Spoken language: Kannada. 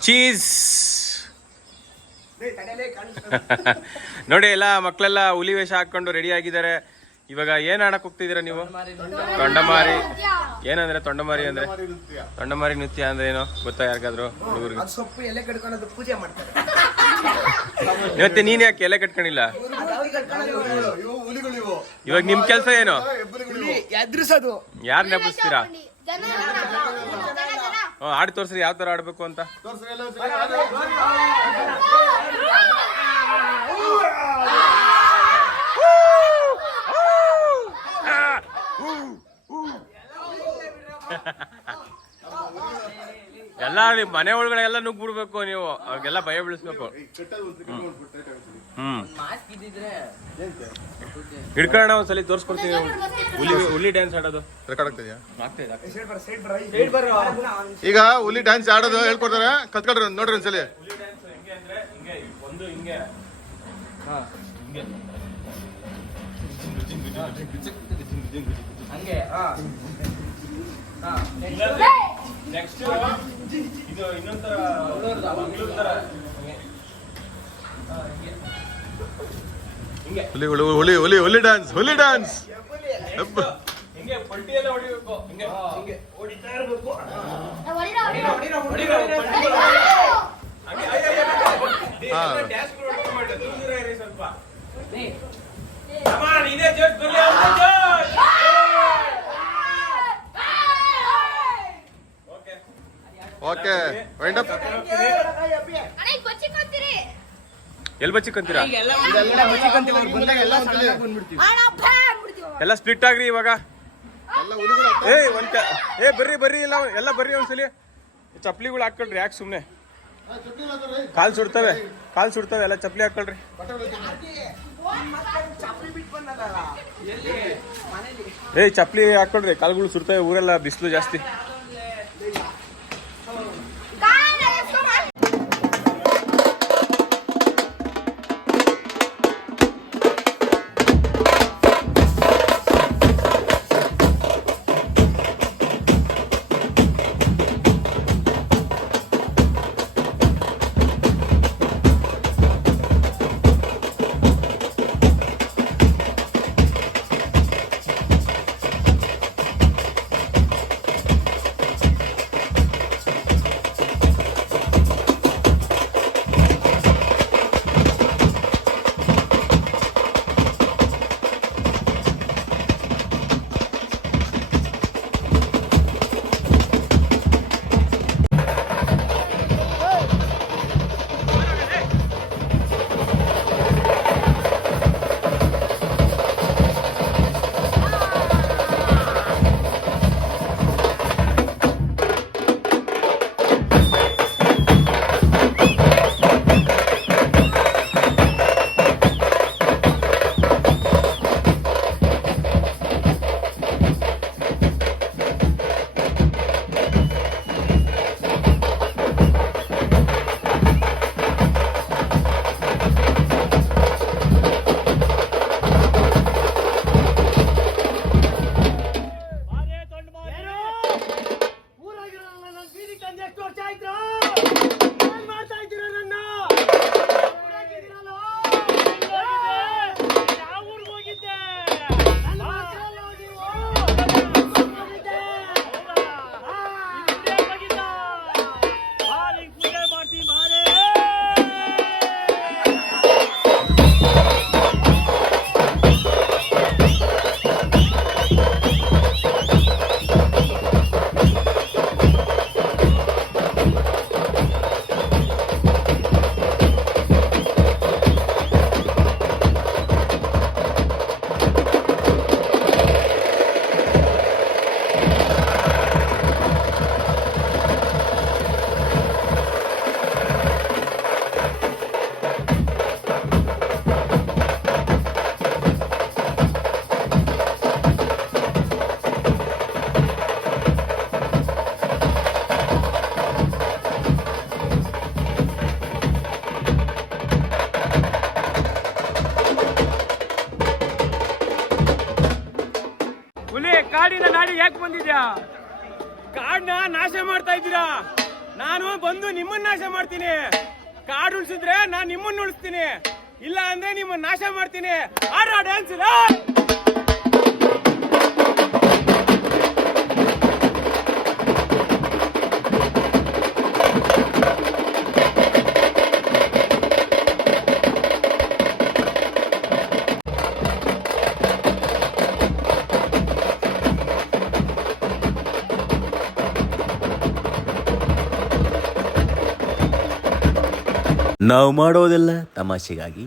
ಚೀಸ್. ನೋಡಿ ಎಲ್ಲ ಮಕ್ಕಳೆಲ್ಲ ಹುಲಿ ವೇಷ ಹಾಕೊಂಡು ರೆಡಿ ಆಗಿದ್ದಾರೆ. ಇವಾಗ ಏನ್ ಆಡಕ್ ಹೋಗ್ತಿದ್ದೀರಾ ನೀವು? ತೊಂಡಮಾರಿ. ಏನಂದ್ರೆ ತೊಂಡಮಾರಿ ಅಂದ್ರೆ? ತೊಂಡಮಾರಿ ನೃತ್ಯ ಅಂದ್ರೆ ಏನೋ? ಗೊತ್ತಾ ಯಾರಿಗಾದ್ರು ಹುಡುಗರಿಗೆ? ಅದು ಸೊಪ್ಪು ಎಲೆ ಕಡ್ಕೊಂಡು ಪೂಜೆ ಮಾಡ್ತಾರೆ. ಇವತ್ತೆ ನೀನ್ ಯಾಕೆ ಎಲೆ ಕಟ್ಕೊಂಡಿಲ್ಲ? ಇವಾಗ ನಿಮ್ ಕೆಲ್ಸ ಏನು? ಯಾರು? ನೆಪಿಸ್ತೀರಾ ಆಡಿ ತೋರ್ಸ್ರಿ ಯಾವ ತರ ಆಡ್ಬೇಕು ಅಂತ ತೋರ್ಸ್ರಿ ಎಲ್ಲ ಸರಿ. ನಿಮ್ ಮನೆ ಒಳಗಡೆ ಎಲ್ಲ ನುಗ್ಬಿಡ್ಬೇಕು ನೀವು ಅವ್ರಿಗೆಲ್ಲ ಭಯ ಬೀಳಿಸ್ಬೇಕು ಹ್ಮ್ ಹಿಡ್ಕೊಳ್ಳೋಣ ಒಂದ್ಸಲಿ ತೋರ್ಸ್ಕೊಡ್ತೀನಿ. ಹುಲಿ ಹುಲಿ ಡ್ಯಾನ್ಸ್ ಆಡೋದು. ರೆಕಾರ್ಡ್ ಆಗ್ತಿದ್ಯಾ ಈಗ ಹುಲಿ ಡ್ಯಾನ್ಸ್ ಆಡೋದು ಹೇಳ್ಕೊಡ್ತಾರೆ. ಕತ್ಕೊಡ್ರಿ ನೋಡ್ರಿ ಒಂದ್ಸಲಿ. ಹುಲಿ ಡ್ಯಾನ್ಸ್ ಹೆಂಗೆ ಅಂದ್ರೆ ಹಿಂಗೆ ಒಂದು ಹಿಂಗೆ. ಹಿಂಗೆ. ಹಂಗೆ ಹಾ. ಹಾ. ನೆಕ್ಸ್ಟ್ ಇದು ಇನ್ನೊಂದ್ ಹುಲಿ ಹುಲಿ ಹುಲಿ ಹುಲಿ ಹುಲಿ ಡ್ಯಾನ್ಸ್ ಹುಲಿ dance okay okay wind up ಎಲ್ಲಿ ಬಚ್ಚಿಕಂತೀರಾ ಎಲ್ಲ ಸ್ಪ್ಲಿಟ್ ಆಗ್ರಿ ಇವಾಗ? ಏ, ಒಂದ್ ಏ, ಬರ್ರಿ ಬರ್ರಿ, ಇಲ್ಲ, ಎಲ್ಲ ಬರ್ರಿ ಒಂದ್ಸಲಿ. ಚಪ್ಲಿಗಳು ಹಾಕೊಳ್ರಿ ಯಾಕೆ ಸುಮ್ನೆ? ಕಾಲ್ ಸುಡ್ತವೆ ಕಾಲ್ ಸುಡ್ತವೆ, ಎಲ್ಲ ಚಪ್ಲಿ ಹಾಕೊಳ್ರಿ ಏ ಚಪ್ಲಿ ಹಾಕೊಳ್ರಿ ಕಾಲ್ಗಳು ಸುಡ್ತವೆ, ಊರೆಲ್ಲ ಬಿಸಿಲು ಜಾಸ್ತಿ. ಹುಲಿ, ಕಾಡಿನ ನಾಡಿ ಯಾಕೆ ಬಂದಿದ್ಯಾ? ಕಾಡನ್ನ ನಾಶ ಮಾಡ್ತಾ ಇದ್ದೀರಾ? ನಾನು ಬಂದು ನಿಮ್ಮನ್ನ ನಾಶ ಮಾಡ್ತೀನಿ. ಕಾಡು ಉಳಿಸಿದ್ರೆ ನಾನು ನಿಮ್ಮನ್ನ ಉಳಿಸ್ತೀನಿ. ಇಲ್ಲ ಅಂದ್ರೆ ನಿಮ್ಮನ್ನ ನಾಶ ಮಾಡ್ತೀನಿ. ಆಡೋ ಡ್ಯಾನ್ಸ್ ನಾವು ಮಾಡೋದೆಲ್ಲ ತಮಾಷೆಗಾಗಿ.